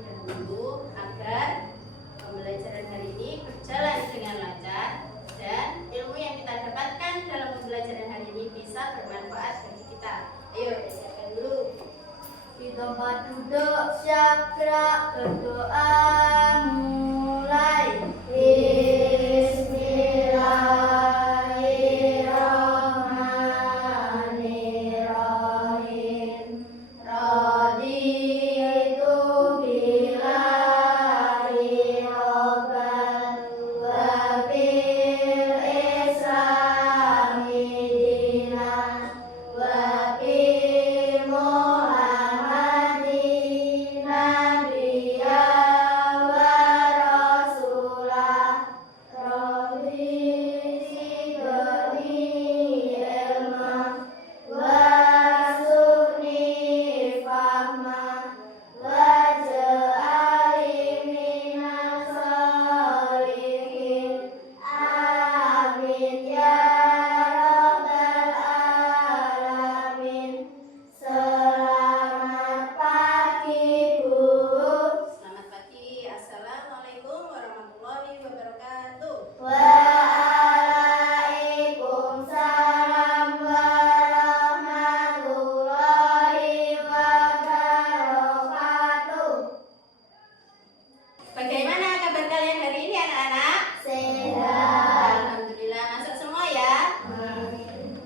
terlebih dahulu agar pembelajaran hari ini berjalan dengan lancar dan ilmu yang kita dapatkan dalam pembelajaran hari ini bisa bermanfaat bagi kita. Ayo, siapkan dulu. Di tempat duduk syakra berdoa mulai. Bismillahirrahmanirrahim. Raditu billahi robban wa bil islami dinan wa bi Muhammadin nabiyya wa rasulah. Rabbi zidni ilma warzuqni fahma waj'alni minas sholihin. Amin ya rabbal alamin. Selamat pagi, Bu. Selamat pagi. Assalamualaikum warahmatullahi wabarakatuh. Waalaikumsalam warahmatullahi wabarakatuh. Bagaimana kabar kalian hari ini anak-anak? Sehat. Alhamdulillah, masuk semua ya.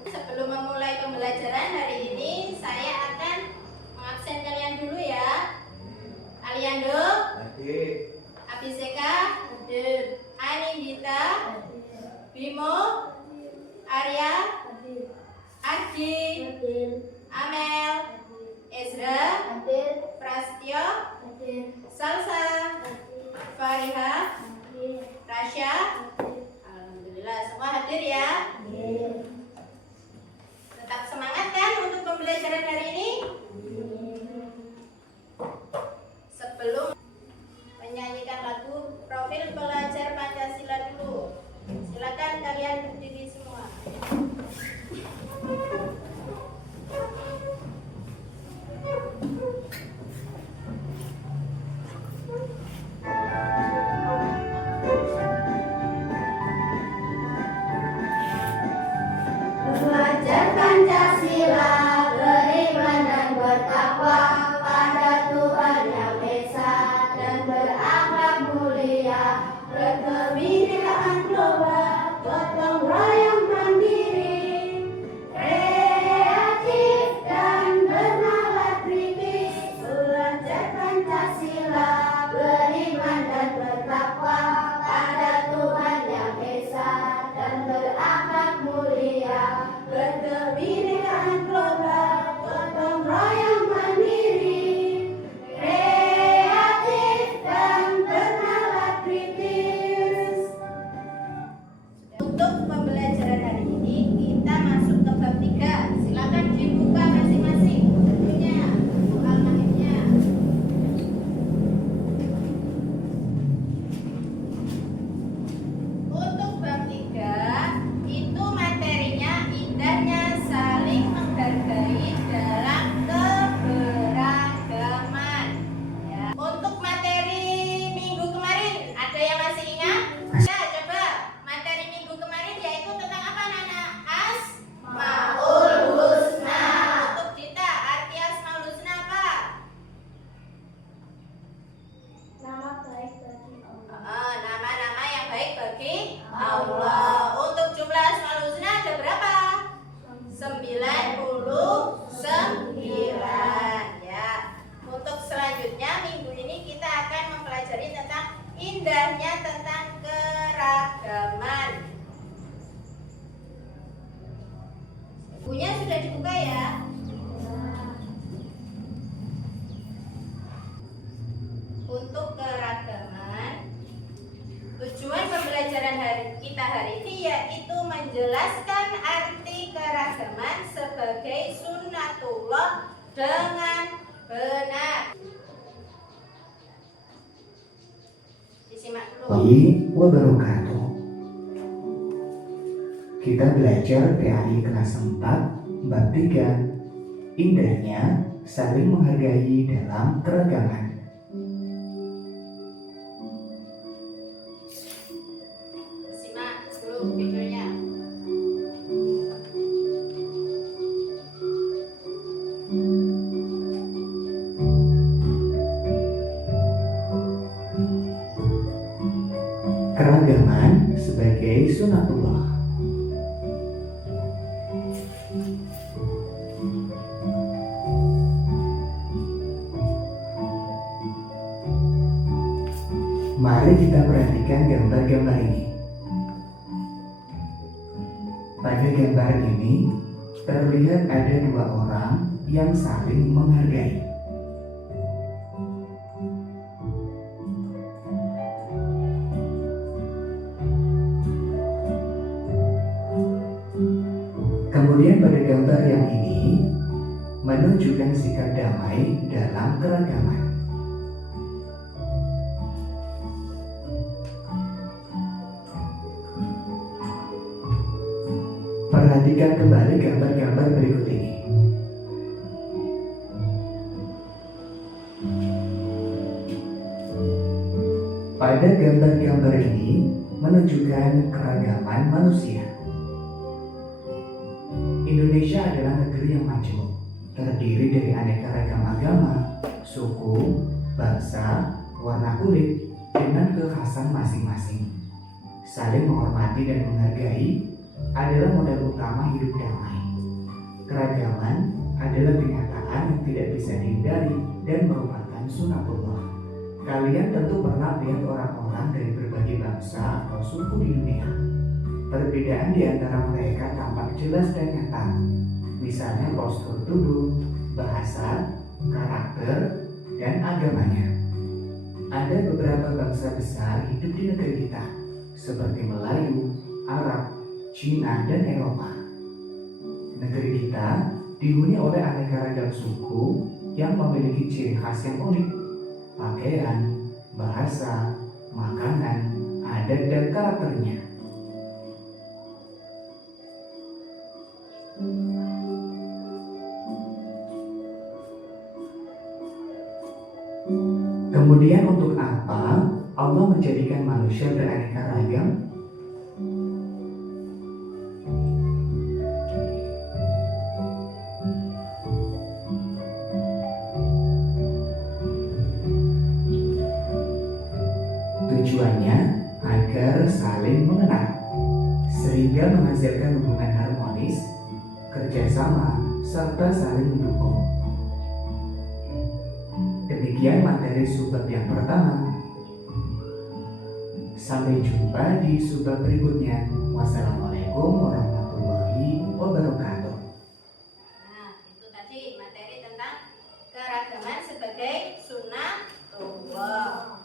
Sebelum memulai pembelajaran hari ini, saya akan mengabsen kalian dulu ya. Aliando, Adik, Abiseka, Anindita, Bimo, Arya, Adi, Amel, Ezra, Prasetyo, Salsa, Fariha, Rasya. Alhamdulillah, semua hadir ya. Tetap semangat kan untuk pembelajaran hari ini? Sebelum menyanyikan lagu Profil Pelajar Pancasila dulu, silakan kalian berdiri semua. Belajar Pancasila, beriman dan bertakwa pada Tuhan Yang Esa dan berakhlak mulia, berkebinekaan global, gotong royong mandiri, kreatif dan bernalar kritis. Belajar Pancasila, beriman dan bertakwa pada Tuhan Yang Esa dan berakhlak mulia, berkebinekaan global, gotong royong mandiri, kreatif dan bernalar kritis. Untuk pembelajaran hari ini kita masuk ke bab 3. Silakan dibuka masing-masing bukunya, buku al-mahirnya. Untuk bab 3 itu materinya indahnya saling menghargai dalam keberagaman. Ya. Untuk materi minggu kemarin ada yang masih ingat? Ya, coba materi minggu kemarin yaitu tentang apa anak-anak? Asmaul Husna. Untuk Dita, arti Asmaul Husna apa? Nama baik bagi Allah. Nama-nama yang baik bagi Allah. Untuk jumlah Asmaul Husna ada berapa? 99 ya. Untuk selanjutnya minggu ini kita akan mempelajari tentang indahnya tentang keragaman. Bukunya sudah dibuka ya. Untuk keragaman, tujuan pembelajaran kita hari ini yaitu menjelaskan arti keragaman sebagai sunnatullah dengan benar. Disimak dulu. warahmatullahi wabarakatuh. Kita belajar PAI kelas 4 bab 3. Indahnya saling menghargai dalam keragaman. Keragaman sebagai sunatullah. Mari kita perhatikan gambar-gambar ini. Pada gambar ini terlihat ada dua orang yang saling menghargai. Kemudian pada gambar yang ini menunjukkan sikap damai dalam keragaman. Perhatikan kembali gambar-gambar berikut ini. Pada gambar-gambar ini menunjukkan keragaman manusia. Indonesia adalah negeri yang majemuk, terdiri dari aneka ragam agama, suku, bangsa, warna kulit, dengan kekhasan masing-masing. Saling menghormati dan menghargai adalah modal utama hidup damai. Keragaman adalah kenyataan yang tidak bisa dihindari dan merupakan sunatullah. Kalian tentu pernah melihat orang-orang dari berbagai bangsa atau suku di dunia. Perbedaan di antara mereka tampak jelas dan nyata. Misalnya postur tubuh, bahasa, karakter, dan agamanya. Ada beberapa bangsa besar hidup di negeri kita, seperti Melayu, Arab, Cina, dan Eropa. Negeri kita dihuni oleh aneka ragam suku yang memiliki ciri khas yang unik. Pakaian, bahasa, makanan, adat, dan karakternya. Kemudian untuk apa Allah menjadikan manusia beraneka ragam? Tujuannya agar saling mengenal, sehingga menghasilkan hubungan harmonis, kerjasama, serta saling mendukung. Demikian materi subbab yang pertama. Sampai jumpa di subbab berikutnya. Wassalamualaikum warahmatullahi wabarakatuh. Nah, itu tadi materi tentang keragaman sebagai sunatullah.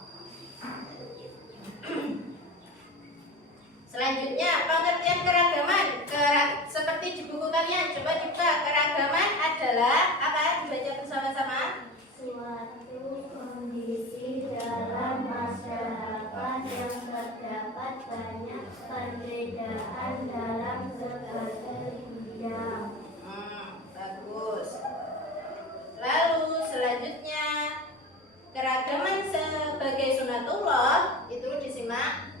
Selanjutnya, pengertian keragaman. Seperti di buku kalian, coba dibuka. Keragaman adalah apa? Dibaca bersama-sama. Suatu kondisi dalam masyarakat yang terdapat banyak perbedaan dalam berbagai bidang. Bagus. Lalu selanjutnya, keragaman sebagai sunatullah itu disimak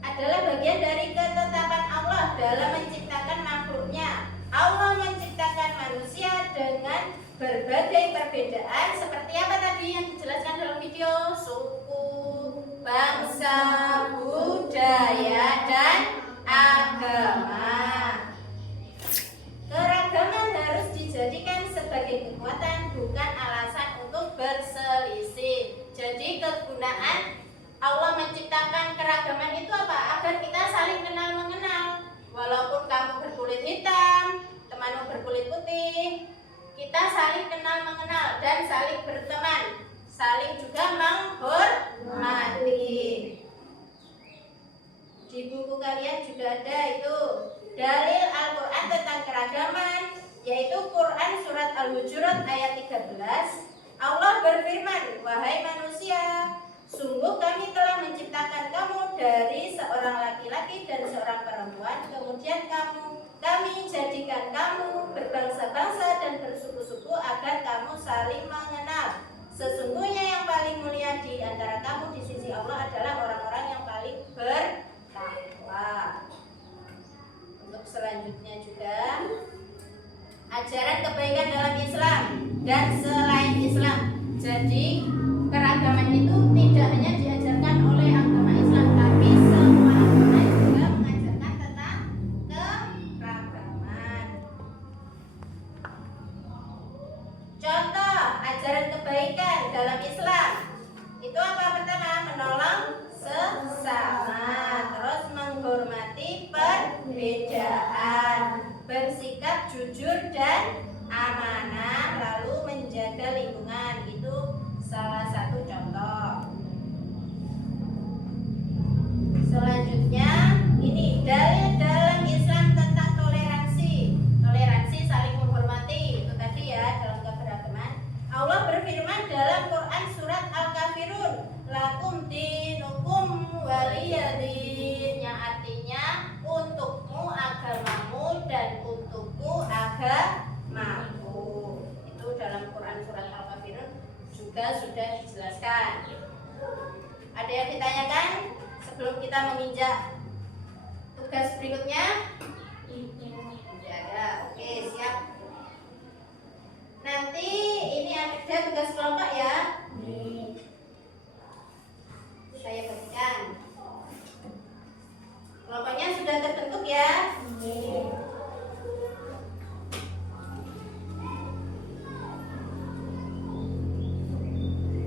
adalah bagian dari ketetapan Allah dalam menciptakan makhluknya. Allah menciptakan manusia dengan berbagai perbedaan seperti apa tadi yang dijelaskan dalam video? Suku, bangsa, budaya, dan agama. Keragaman harus dijadikan sebagai kekuatan, bukan alasan untuk berselisih. Jadi kegunaan Allah menciptakan keragaman itu apa? Agar kita saling kenal mengenal. Walaupun kamu berkulit hitam, temanmu berkulit putih, kita saling kenal mengenal dan saling berteman, saling juga menghormati. Di buku kalian juga ada itu dalil Al-Quran tentang keragaman, yaitu Quran surat Al-Hujurat ayat 13. Allah berfirman, wahai manusia, sungguh kami telah menciptakan kamu dari seorang laki-laki dan seorang perempuan, kemudian kami jadikan kamu berbangsa-bangsa dan bersuku-suku agar kamu saling mengenal. Sesungguhnya yang paling mulia di antara kamu di sisi Allah adalah orang-orang yang paling bertakwa. Untuk selanjutnya juga ajaran kebaikan dalam Islam dan selain Islam. Jadi keragaman itu tidak hanya diajarkan oleh agama Islam, dalam Islam. Itu apa pertama? Menolong sesama, terus menghormati perbedaan, bersikap jujur dan amanah, lalu menjaga lingkungan. Itu salah satu contoh. Selanjutnya, ini dalil dalam Islam tentang toleransi. Toleransi saling menghormati. Itu tadi ya, dalam keberagaman. Allah berfirman dalam Quran surat Al-Kafirun, lakum dinukum waliyadin, yang artinya untukmu agamamu dan untukku agamaku. Itu dalam Quran surat Al-Kafirun juga sudah dijelaskan. Ada yang ditanyakan sebelum kita menginjak tugas berikutnya? Tidak ada. Oke, siap. Nanti ini ada tugas kelompok ya. Saya berikan. Kelompoknya sudah terbentuk ya.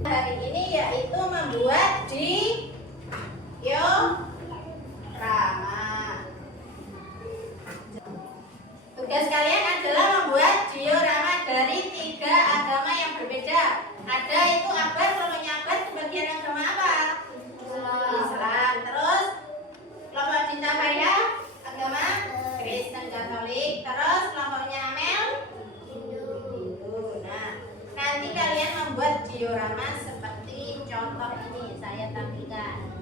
Hari ini yaitu membuat diorama. Tugas kalian adalah membuat diorama dari 3 agama yang berbeda. Ada itu Akbar, kelompoknya Akbar bagian agama apa? Islam. Terus kelompok Dinta Faria agama Kristen Katolik. Terus kelompoknya Amel Hindu. Nah, nanti kalian membuat diorama seperti contoh ini saya tampilkan.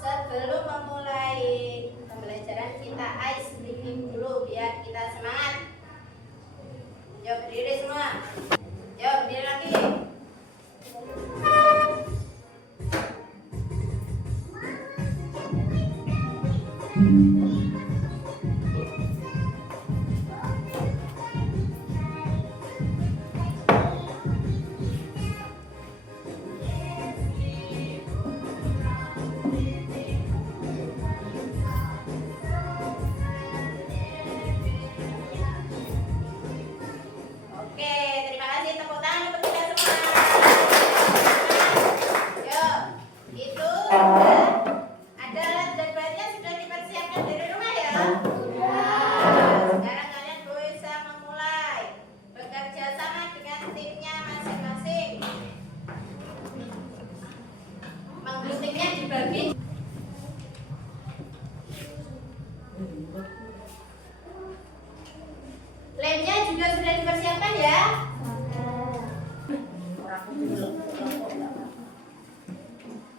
Sebelum memulai pembelajaran kita ice breaking dulu biar kita semangat. Yuk berdiri semua. Yuk berdiri lagi. Oke, terima kasih, tepuk tangan untuk kita semua. Yuk, itu ada alat jadwalnya sudah dipersiapkan dari rumah ya? Sekarang kalian bisa memulai bekerja sama dengan timnya masing-masing. Mengguntingnya dibagi. Lemnya juga sudah dipersiapkan ya?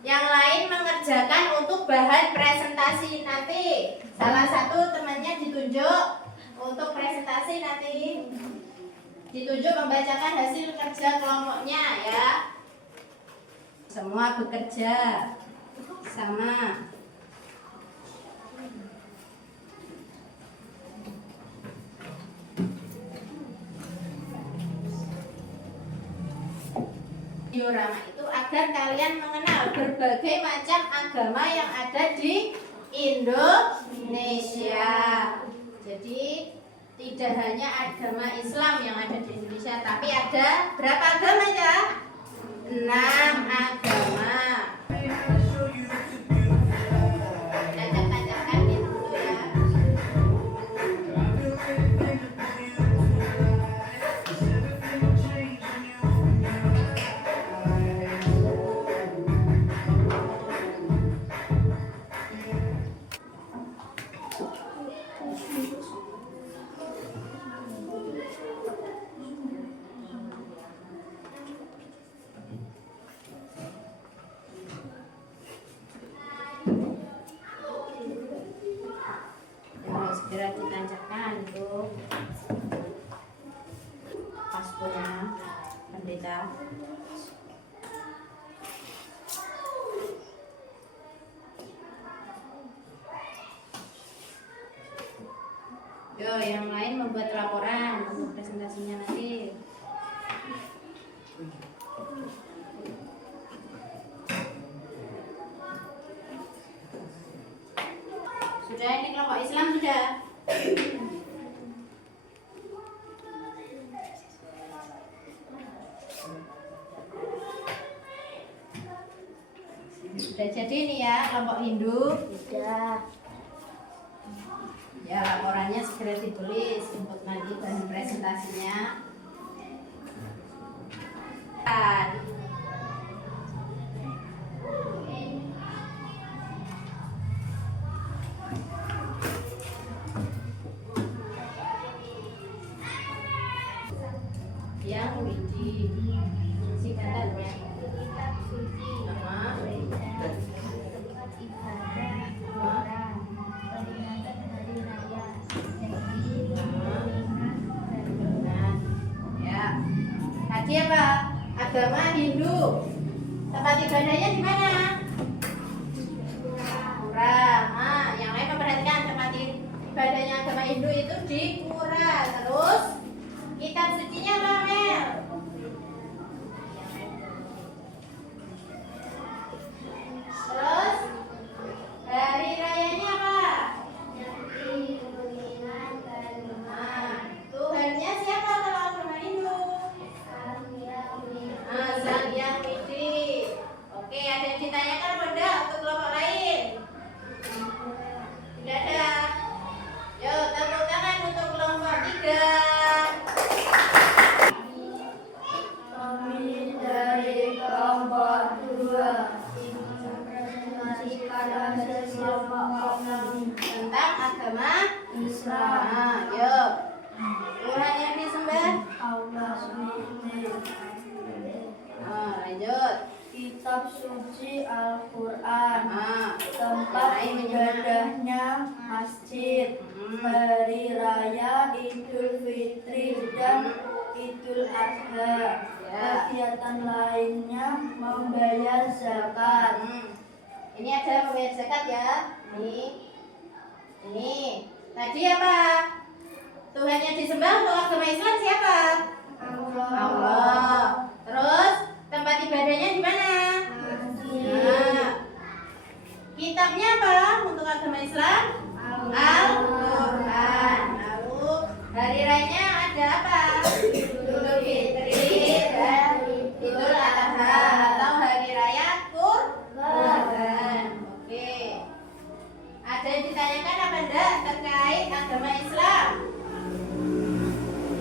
Yang lain mengerjakan untuk bahan presentasi nanti. Salah satu temannya ditunjuk untuk presentasi nanti. Ditunjuk membacakan hasil kerja kelompoknya ya. Semua bekerja sama. Diorama itu agar kalian mengenal berbagai macam agama yang ada di Indonesia. Jadi tidak hanya agama Islam yang ada di Indonesia, tapi ada berapa agama ya? 6 agama. Tancap-tancapkan dulu ya. ya. Yo, yang lain membuat laporan untuk presentasinya nanti. Sudah, ini kelompok Islam sudah. Sudah jadi nih ya kelompok Hindu. Sudah. Ya, laporannya segera ditulis untuk nanti bahan presentasinya. Yang wiji singkatannya. Kitab suci, Nama. tempat ibadah, orang, peringatan hari raya, jadi pernikahan dan Nah, ya. Tadi apa? Agama Hindu. Tempat ibadahnya di mana? Pura. Nah, yang lain memperhatikan tempat ibadahnya agama Hindu itu di pura. Terus kitab sucinya apa, Mel? Terus hari rayanya apa? Nah, Tuhannya siapa kalau agama Hindu? Sang Hyang Widi. Oke, ada yang ditanyakan apa enggak untuk kelompok lain? Tidak ada. Yo, tepuk tangan untuk kelompok 3. Kami dari kelompok 2 presentasikan kelompok kami Tentang agama Islam. Nah, yuk. Tuhan yang disembah. Allah SWT. Nah, lanjut. Kitab suci Al-Quran. Nah, Tempat ibadahnya masjid. Hari Raya Idul Fitri dan Idul Adha. Kegiatan lainnya membayar zakat. Ini ada membayar zakat ya. Ini. Tadi apa? Tuhan yang disembah untuk agama Islam siapa? Allah. Terus tempat ibadahnya di mana? Nah, kitabnya apa untuk agama Islam? Al-Quran. Lalu hari rayanya ada apa? Idul Fitri dan Idul Adha atau hari raya Kurban. Oke. Ada yang ditanyakan apa enggak terkait agama Islam?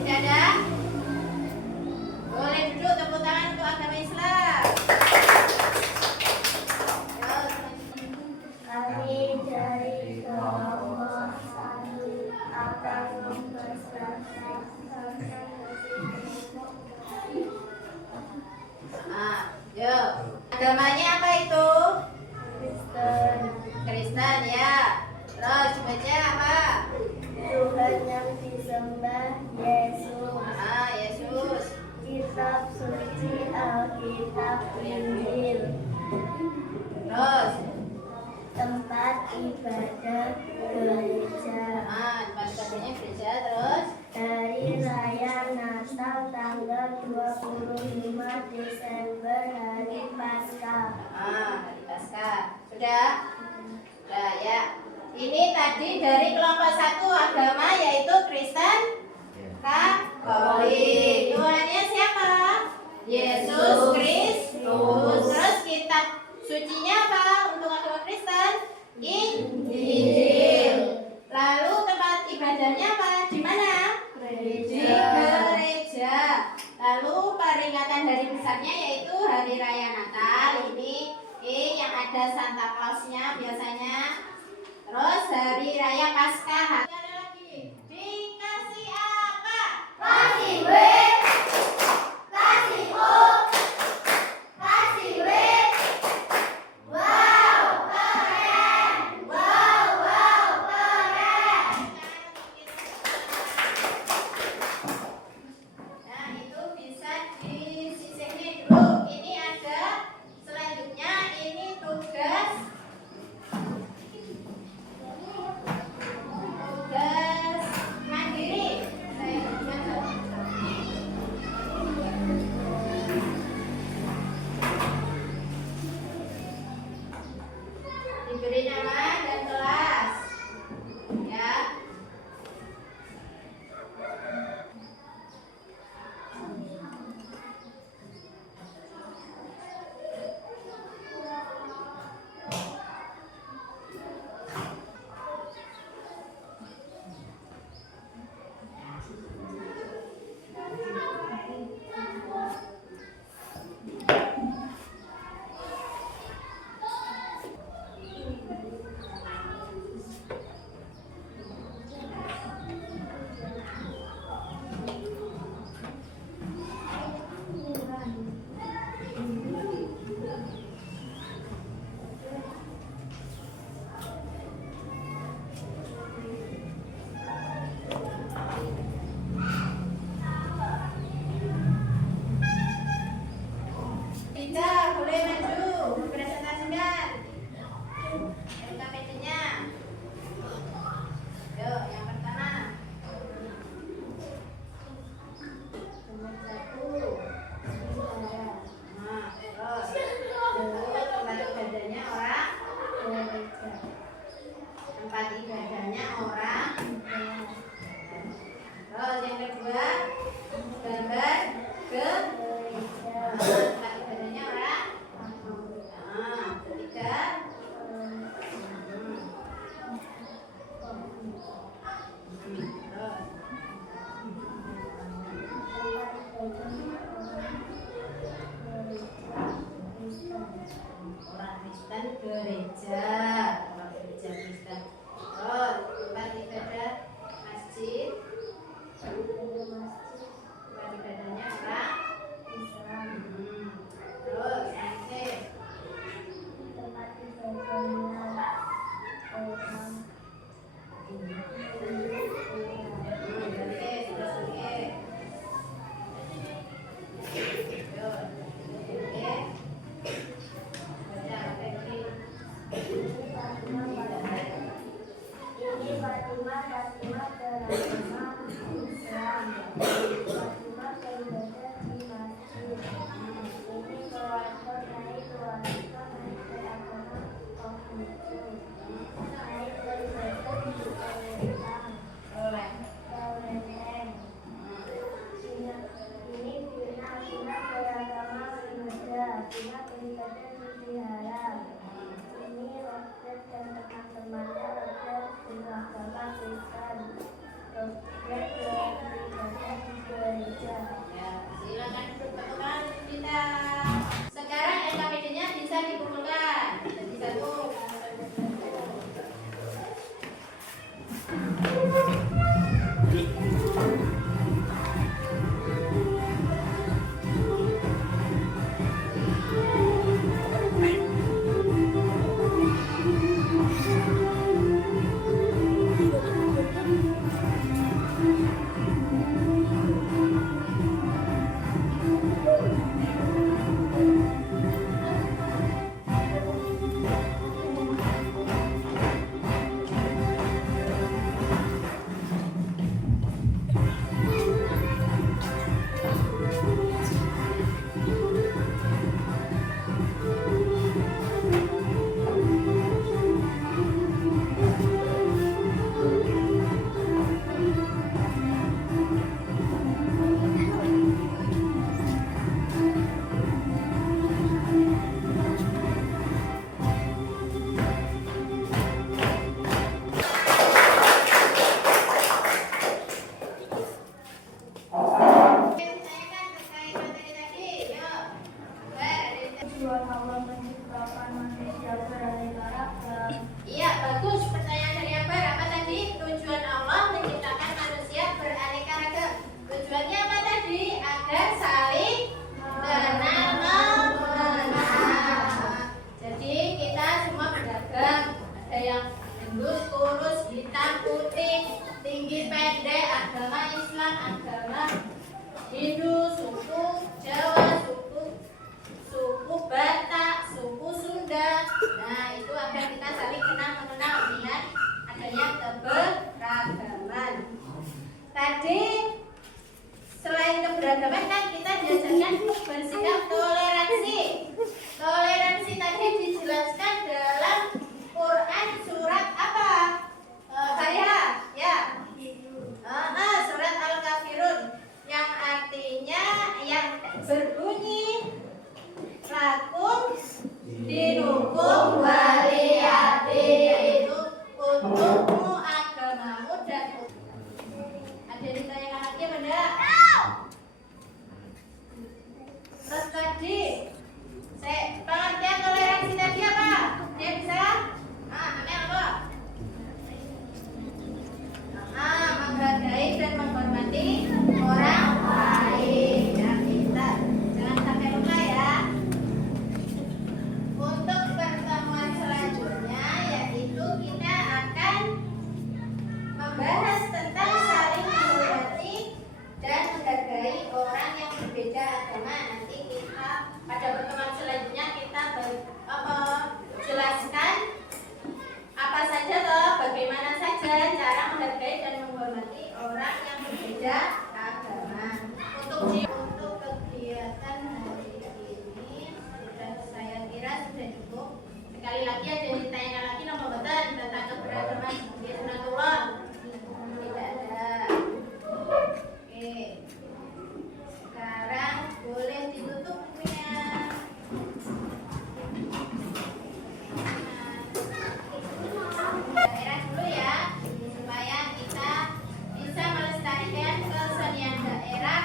Tidak ada? Boleh duduk, tepuk tangan untuk agama Islam. Kami dari kelompok 1 akan mempresentasikan Nah, yuk. Agamanya apa itu? Kristen. Kristen ya. Terus baca apa? Tuhan yang disembah Yesus. Ah, Yesus. Kitab suci Alkitab Injil. Terus, Tempat ibadah gereja. ah, tempat ibadahnya gereja. Terus, Hari Raya Natal tanggal 25 Desember hari Paskah. hari Paskah. Sudah? Sudah ya. Ini tadi dari kelompok 1 agama yaitu Kristen Katolik. Tuhannya siapa? Yesus Kristus. Terus kitab sucinya apa untuk agama Kristen? Injil. Lalu tempat ibadahnya apa? Di mana? Di gereja. Lalu peringatan hari besarnya yaitu hari raya Natal. Ini yang ada Santa Clausnya biasanya. Terus hari raya Paskah. Ada lagi. Dikasih apa? Kasih W, kasih O, kasih W. Wow, keren. Wow, keren. Nah, itu bisa disisihkan. Fatimah beragama Islam. Fatimah beribadah di masjid. Ini keluarga naik beragama Konghucu. Naik beribadah di Palembang. Palembang. Ini Fina beragama Buddha. Fina beribadah di Vihara. Ini Roket dan teman-temannya Roket beragama Kristen. Roket beribadah di gereja. Ya, silakan duduk teman-teman kita. Sekarang NKPD-nya bisa dikumpulkan. Jadi satu. Tujuan Allah menciptakan manusia beraneka ragam. Iya, bagus. Pertanyaan dari Akbar apa tadi? Tujuan Allah menciptakan manusia beraneka ragam. Tujuannya apa tadi? Agar saling kenal mengenal. Jadi kita semua beragam. Ada yang gendut, kurus, hitam, putih, tinggi, pendek, agama Islam, agama Hindu, suku Jawa, suku Batak, suku Sunda. Nah, itu agar kita saling kenal mengenal dengan adanya keberagaman. Tadi selain keberagaman kan kita diajarkan untuk bersikap toleransi. Toleransi tadi dijelaskan dalam Quran surat apa? Fariha, ya. Surat Al-Kafirun yang artinya yang berbunyi lakum dinukum waliyati, yaitu untukmu agamamu dan ada yang ditanyakan lagi apa enggak? Terus tadi pengertian toleransi tadi apa? Dia bisa? Amel apa? Menghargai dan menghormati orang lain. Ya, kita jangan sampai lupa ya. Untuk pertemuan selanjutnya yaitu kita akan membahas tentang saling menghormati dan menghargai orang yang berbeda agama. Nanti kita pada pertemuan selanjutnya kita jelaskan apa saja toh, bagaimana saja cara menghargai dan menghormati orang yang berbeda agama. Untuk kegiatan hari ini saya kira sudah cukup. Sekali lagi ada yang ditanyakan lagi nomor betul tentang keberagaman sebagai sunatullah. Tidak ada. Oke. Sekarang boleh ditutup bukunya. Daerah dulu ya, supaya kita bisa melestarikan kesenian daerah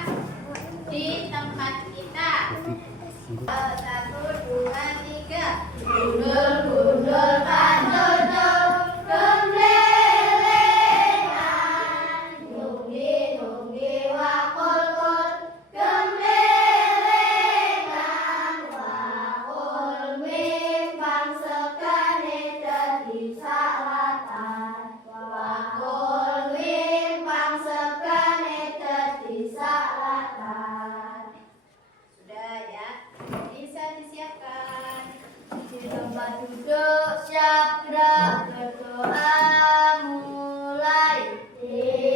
I.